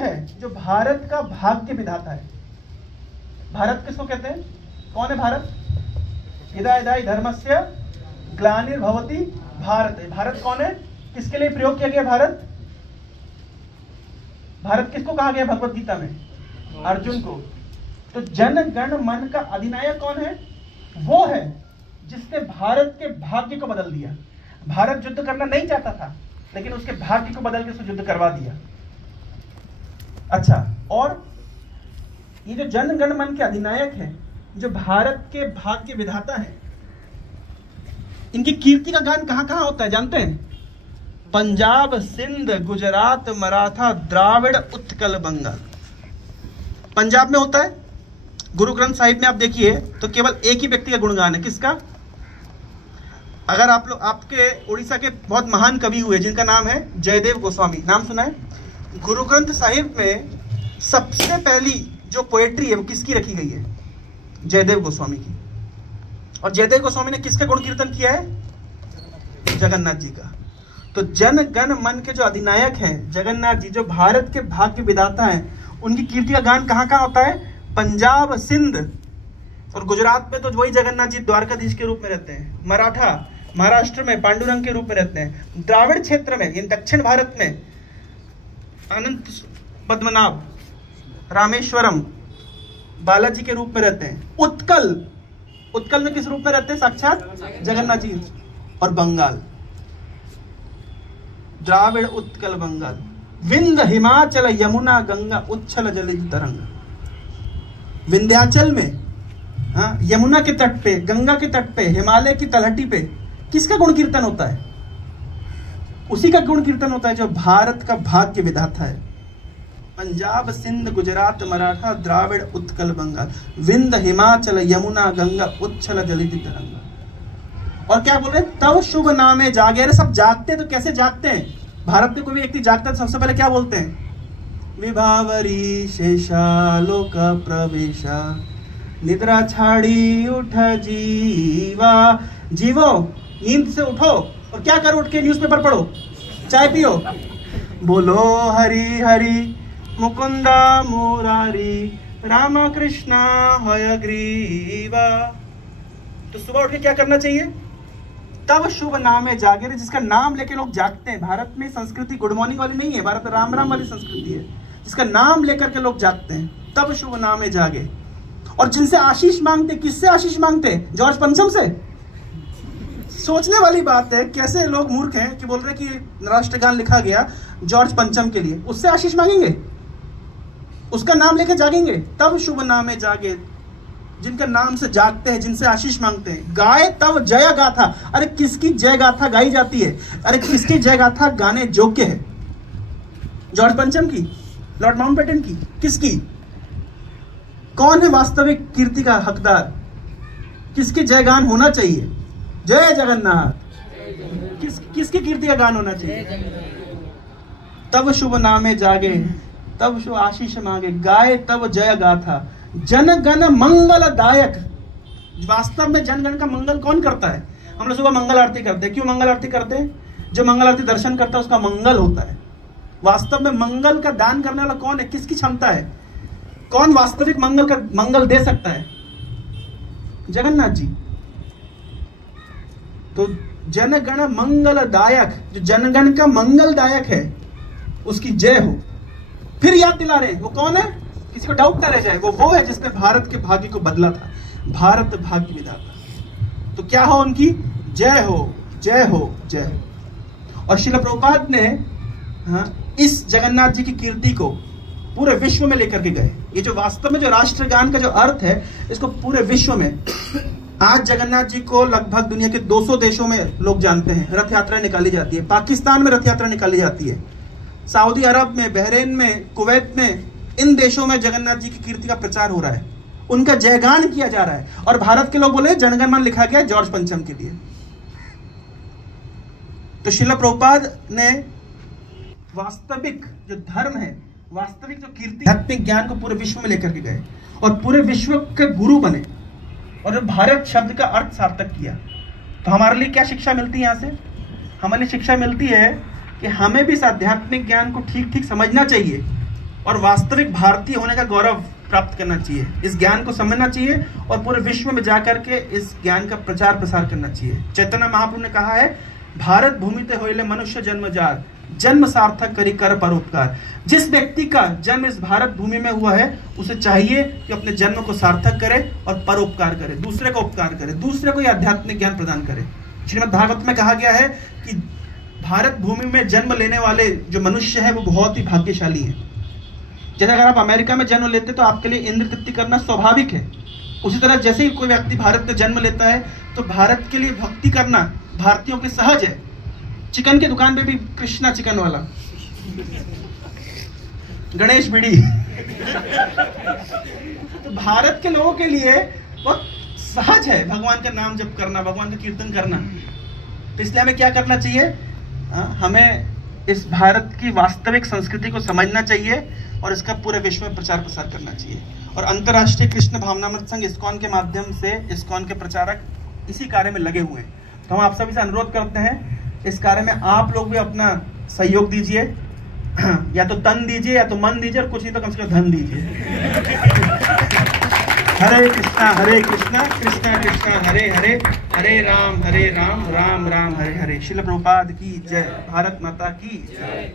है जो भारत का भाग्य विधाता है। भारत किसको कहते हैं? कौन है भारत? यदा यदा हि धर्मस्य ग्लानिर्भवति भारत। भारत कौन है? किसके लिए प्रयोग किया गया भारत? भारत किसको कहा गया भगवत गीता में? अर्जुन को। तो जन गण मन का अधिनायक कौन है? वो है जिसने भारत के भाग्य को बदल दिया। भारत युद्ध करना नहीं चाहता था, लेकिन उसके भाग्य को बदल के उसने युद्ध करवा दिया। अच्छा, और ये जो जन गण मन के अधिनायक है, जो भारत के भाग्य विधाता है, इनकी कीर्ति का गान कहां कहां होता है जानते हैं? पंजाब, सिंध, गुजरात, मराठा, द्राविड़, उत्कल, बंगाल। पंजाब में होता है, गुरु ग्रंथ साहिब में आप देखिए तो केवल एक ही व्यक्ति का गुणगान है। किसका? अगर आप लोग, आपके उड़ीसा के बहुत महान कवि हुए जिनका नाम है जयदेव गोस्वामी, नाम सुना है? गुरु ग्रंथ साहिब में सबसे पहली जो पोएट्री है वो किसकी रखी गई है? जयदेव गोस्वामी की। और जयदेव गोस्वामी ने किसका गुण कीर्तन किया है? जगन्नाथ जी का। तो जन गण मन के जो अधिनायक हैं जगन्नाथ जी, जो भारत के भाग्य विधाता हैं, उनकी कीर्ति का गान कहां कहां होता है? पंजाब, सिंध और गुजरात में तो वही जगन्नाथ जी द्वारकाधीश के रूप में रहते हैं। मराठा, महाराष्ट्र में पांडुरंग के रूप में रहते हैं। द्राविड़ क्षेत्र में, यानी दक्षिण भारत में अनंत पद्मनाभ, रामेश्वरम, बालाजी के रूप में रहते हैं। उत्कल, उत्कल में किस रूप में रहते हैं? साक्षात जगन्नाथ जी। और बंगाल, द्राविड़, उत्कल, बंगाल। विंध्य, हिमाचल, यमुना, गंगा, उच्छल जलित तरंग। विंध्याचल में, हाँ, यमुना के तट पे, गंगा के तट पे, हिमालय की तलहटी पे किसका गुण कीर्तन होता है? उसी का गुण कीर्तन होता है जो भारत का भाग्य विधाता है। पंजाब, सिंध, गुजरात, मराठा, द्राविड़, उत्कल, बंगाल। विंध्य, हिमाचल, यमुना, गंगा, उच्छल जलित तरंग। और क्या बोल रहे? तब शुभ नामे जागे। अरे सब जागते तो कैसे जागते हैं? भारत में कोई भी व्यक्ति जागता है तो सबसे पहले क्या बोलते हैं? विभावरी शेषालोक प्रवेशा, निद्रा छाड़ी उठ जीवा। जीवो, नींद से उठो और क्या करो? उठ के न्यूज़पेपर पढ़ो, चाय पियो, बोलो हरि हरि मुकुंदा मुरारी, राम कृष्णा हयग्रीवा। तो सुबह उठ के क्या करना चाहिए? तब शुभ नामे जागे। जिसका नाम लेके लोग जागते हैं। भारत में संस्कृति गुड मॉर्निंग वाली नहीं है, भारत में राम राम वाली संस्कृति है। जिसका नाम लेकर के लोग जागते हैं, तब शुभ नामे जागे। और जिनसे आशीष मांगते, किससे आशीष मांगते? जॉर्ज पंचम से। सोचने वाली बात है, कैसे लोग मूर्ख हैं कि बोल रहे कि राष्ट्रगान लिखा गया जॉर्ज पंचम के लिए, उससे आशीष मांगेंगे? उसका नाम लेके जागेंगे? तब शुभ नामे जागे। जिनका नाम से जागते हैं, जिनसे आशीष मांगते हैं। गाए तब जय गाथा। अरे किसकी जय गाथा गाई जाती है? अरे किसकी जय गाथा गाने योग्य है? जॉर्ज पंचम की? लॉर्ड माउंटबेटन की? किसकी? कौन है वास्तविक कीर्ति का हकदार? किसकी जय गान होना चाहिए? जय जगन्नाथ। किसकी कीर्ति का गान होना चाहिए? तब शुभ नामे जागे, तब शुभ आशीष मांगे। गाए तब जय गाथा, जनगण मंगलदायक। वास्तव में जनगण का मंगल कौन करता है? हम लोग सुबह मंगल आरती करते हैं। क्यों मंगल आरती करते हैं? जो मंगल आरती दर्शन करता है उसका मंगल होता है। वास्तव में मंगल का दान करने वाला कौन है? किसकी क्षमता है? कौन वास्तविक मंगल दे सकता है? जगन्नाथ जी। तो जनगण मंगलदायक, जो जनगण का मंगलदायक है, उसकी जय हो। फिर याद दिला रहे हैं वो कौन है? किसी को डाउट ना रह जाए, वो है जिसने भारत के भाग्य को बदला था। भारत भाग्य विधाता। तो क्या हो? उनकी जय हो, जय हो, जय हो। और श्रील प्रभुपाद ने इस जगन्नाथ जी की कीर्ति को पूरे विश्व में लेकर के गए। ये जो वास्तव में जो राष्ट्रगान का जो अर्थ है, इसको पूरे विश्व में, आज जगन्नाथ जी को लगभग दुनिया के 200 देशों में लोग जानते हैं। रथ यात्रा निकाली जाती है। पाकिस्तान में रथ यात्रा निकाली जाती है। सऊदी अरब में, बहरीन में, कुवैत में, इन देशों में जगन्नाथ जी की कीर्ति का प्रचार हो रहा है। उनका जयगान किया जा रहा है। और भारत के लोग बोले जनगण मन लिखा गया जॉर्ज पंचम के लिए। तो श्रील प्रभुपाद ने वास्तविक जो धर्म है, वास्तविक जो कीर्ति, आध्यात्मिक ज्ञान को पूरे विश्व में लेकर के गए और पूरे विश्व के गुरु बने और जो भारत शब्द का अर्थ सार्थक किया। तो हमारे लिए क्या शिक्षा मिलती है? यहाँ से हमारे लिए शिक्षा मिलती है कि हमें भी इस आध्यात्मिक ज्ञान को ठीक ठीक समझना चाहिए और वास्तविक भारतीय होने का गौरव प्राप्त करना चाहिए। इस ज्ञान को समझना चाहिए और पूरे विश्व में जाकर के इस ज्ञान का प्रचार प्रसार करना चाहिए। चैतन्य महाप्रभु ने कहा है, भारत भूमि ते होइले मनुष्य जन्म जार, जन्म सार्थक करी कर परोपकार। जिस व्यक्ति का जन्म इस भारत भूमि में हुआ है उसे चाहिए कि अपने जन्म को सार्थक करे और परोपकार करे, दूसरे को उपकार करे, दूसरे को आध्यात्मिक ज्ञान प्रदान करे। श्रीमद् भागवत में कहा गया है कि भारत भूमि में जन्म लेने वाले जो मनुष्य है वो बहुत ही भाग्यशाली है। जैसे अगर आप अमेरिका में जन्म लेते तो आपके लिए इंद्र तृप्ति करना स्वाभाविक है, उसी तरह जैसे ही कोई व्यक्ति भारत में जन्म लेता है तो भारत के लिए भक्ति करना भारतीयों के सहज है। चिकन की दुकान पे भी कृष्णा चिकन वाला, गणेश बिड़ी तो भारत के लोगों के लिए बहुत सहज है भगवान का नाम जप करना, भगवान का कीर्तन करना। तो इसलिए हमें क्या करना चाहिए, हमें इस भारत की वास्तविक संस्कृति को समझना चाहिए और इसका पूरे विश्व में प्रचार प्रसार करना चाहिए। और अंतर्राष्ट्रीय कृष्ण भावनामृत संघ इस्कॉन के माध्यम से इस्कॉन के प्रचारक इसी कार्य में लगे हुए हैं। तो हम आप सभी से अनुरोध करते हैं इस कार्य में आप लोग भी अपना सहयोग दीजिए, या तो तन दीजिए या तो मन दीजिए, और कुछ नहीं तो कम से कम धन दीजिए। हरे कृष्णा कृष्णा कृष्णा हरे हरे, हरे राम राम राम हरे हरे। श्रील प्रभुपाद की जय, भारत माता की जय।